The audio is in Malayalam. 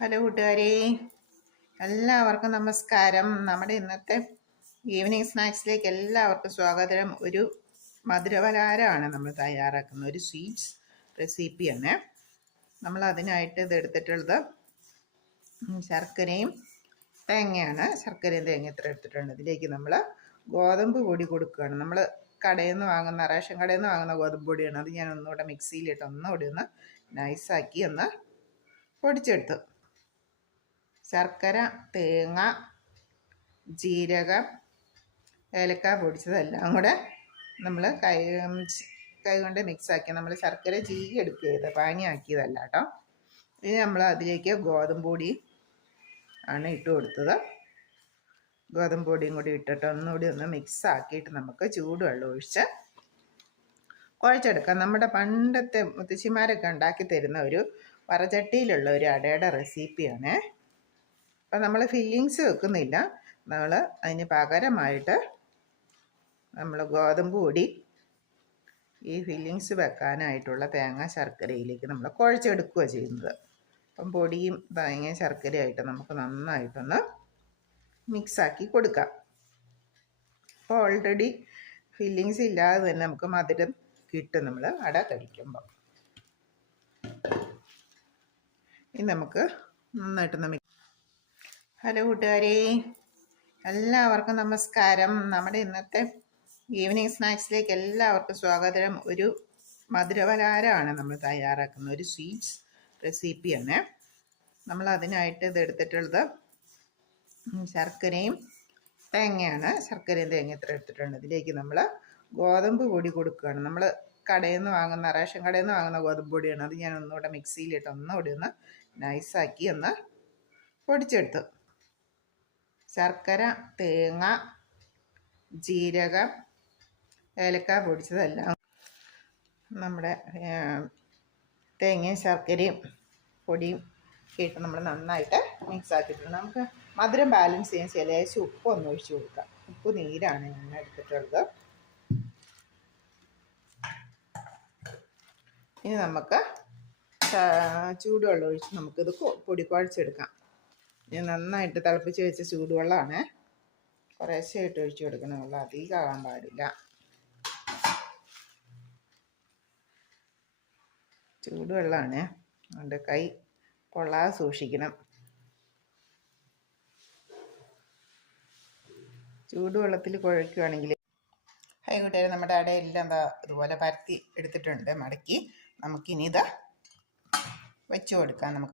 ഹലോ കൂട്ടുകാരെ, എല്ലാവർക്കും നമസ്കാരം. നമ്മുടെ ഇന്നത്തെ ഈവനിങ് സ്നാക്സിലേക്ക് എല്ലാവർക്കും സ്വാഗതം. ഒരു മധുരപലഹാരമാണ് നമ്മൾ തയ്യാറാക്കുന്ന ഒരു സ്വീറ്റ്സ് റെസിപ്പിയാണ്. നമ്മൾ അതിനായിട്ട് ഇതെടുത്തിട്ടുള്ളത് ശർക്കരയും തേങ്ങയാണ്. ശർക്കരയും തേങ്ങ ഇത്ര എടുത്തിട്ടുണ്ട്. ഇതിലേക്ക് നമ്മൾ ഗോതമ്പ് പൊടി കൊടുക്കുകയാണ്. നമ്മൾ കടയിൽ നിന്ന് വാങ്ങുന്ന റേഷൻ കടയിൽ നിന്ന് വാങ്ങുന്ന ഗോതമ്പ് പൊടിയാണ്. അത് ഞാൻ ഒന്നുകൂടെ മിക്സിയിലിട്ട് ഒന്നുകൂടി ഒന്ന് നൈസാക്കി ഒന്ന് പൊടിച്ചെടുത്തു. ശർക്കര, തേങ്ങ, ജീരകം, ഏലക്ക പൊടിച്ചതെല്ലാം കൂടെ നമ്മൾ കൈ കൊണ്ട് മിക്സാക്കി. നമ്മൾ ശർക്കര ചീകി എടുക്കുകയത്, പാനിയാക്കിയതല്ല കേട്ടോ. ഇനി നമ്മൾ അതിലേക്ക് ഗോതമ്പ് പൊടി ആണ് ഇട്ട് കൊടുത്തത്. ഗോതമ്പ് പൊടിയും കൂടി ഇട്ടിട്ട് ഒന്നുകൂടി ഒന്ന് മിക്സാക്കിയിട്ട് നമുക്ക് ചൂടുവെള്ളം ഒഴിച്ച് കുഴച്ചെടുക്കാം. നമ്മുടെ പണ്ടത്തെ മുത്തശ്ശിമാരൊക്കെ ഉണ്ടാക്കി തരുന്ന ഒരു വറചട്ടിയിലുള്ള ഒരു അടയുടെ റെസിപ്പിയാണ്. അപ്പം നമ്മൾ ഫില്ലിങ്സ് വെക്കുന്നില്ല. നമ്മൾ അതിന് പകരമായിട്ട് നമ്മൾ ഗോതമ്പ് പൊടി ഈ ഫില്ലിങ്സ് വെക്കാനായിട്ടുള്ള തേങ്ങ ശർക്കരയിലേക്ക് നമ്മൾ കുഴച്ചെടുക്കുക ചെയ്യുന്നത്. അപ്പം പൊടിയും തേങ്ങയും ശർക്കരയായിട്ട് നമുക്ക് നന്നായിട്ടൊന്ന് മിക്സാക്കി കൊടുക്കാം. അപ്പോൾ ഓൾറെഡി ഫില്ലിങ്സ് ഇല്ലാതെ തന്നെ നമുക്ക് മധുരം കിട്ടും നമ്മൾ അട കഴിക്കുമ്പോൾ. ഇനി നമുക്ക് നന്നായിട്ടൊന്ന് ഹലോ കൂട്ടുകാരെ, എല്ലാവർക്കും നമസ്കാരം. നമ്മുടെ ഇന്നത്തെ ഈവനിങ് സ്നാക്സിലേക്ക് എല്ലാവർക്കും സ്വാഗതം. ഒരു മധുരപലഹാരമാണ് നമ്മൾ തയ്യാറാക്കുന്ന ഒരു സ്വീറ്റ്സ് റെസിപ്പിയാണ്. നമ്മൾ അതിനായിട്ട് ഇതെടുത്തിട്ടുള്ളത് ശർക്കരയും തേങ്ങയാണ്. ശർക്കരയും തേങ്ങ ഇത്ര എടുത്തിട്ടുണ്ട്. ഇതിലേക്ക് നമ്മൾ ഗോതമ്പ് പൊടി കൊടുക്കുകയാണ്. നമ്മൾ കടയിൽ നിന്ന് വാങ്ങുന്ന റേഷൻ കടയിൽ നിന്ന് വാങ്ങുന്ന ഗോതമ്പ് പൊടിയാണ്. അത് ഞാൻ ഒന്നുകൂടെ മിക്സിയിലിട്ട് ഒന്നുകൂടി ഒന്ന് നൈസാക്കി ഒന്ന് പൊടിച്ചെടുത്തു. ശർക്കര, തേങ്ങ, ജീരകം, ഏലക്ക പൊടിച്ചതെല്ലാം നമ്മുടെ തേങ്ങയും ശർക്കരയും പൊടിയും ഇട്ട് നമ്മൾ നന്നായിട്ട് മിക്സ് ആക്കിയിട്ടുണ്ട്. നമുക്ക് മധുരം ബാലൻസ് ചെയ്യാൻ ലേശം ഉപ്പൊന്ന് ഒഴിച്ച് കൊടുക്കാം. ഉപ്പ് നീരാണ് ഞാൻ എടുത്തിട്ടുള്ളത്. ഇനി നമുക്ക് ചൂടുവെള്ളം ഒഴിച്ച് നമുക്കിത് പൊടി കുഴച്ചെടുക്കാം. ഞാൻ നന്നായിട്ട് തിളപ്പിച്ച് വെച്ച ചൂടുവെള്ളമാണ്. കുറേശ്ശായിട്ട് ഒഴിച്ചു കൊടുക്കണം. വെള്ളം അധികമാകാൻ പാടില്ല. ചൂടുവെള്ളമാണ്, അതുകൊണ്ട് കൈ പൊള്ളാതെ സൂക്ഷിക്കണം. ചൂടുവെള്ളത്തിൽ കുഴയ്ക്കുകയാണെങ്കിൽ കൂട്ടുകാരെ, നമ്മുടെ അടയെല്ലാം എന്താ ഇതുപോലെ പരത്തി എടുത്തിട്ടുണ്ട്. മടക്കി നമുക്കിനി ഇത് വെച്ച് കൊടുക്കാം. നമുക്ക്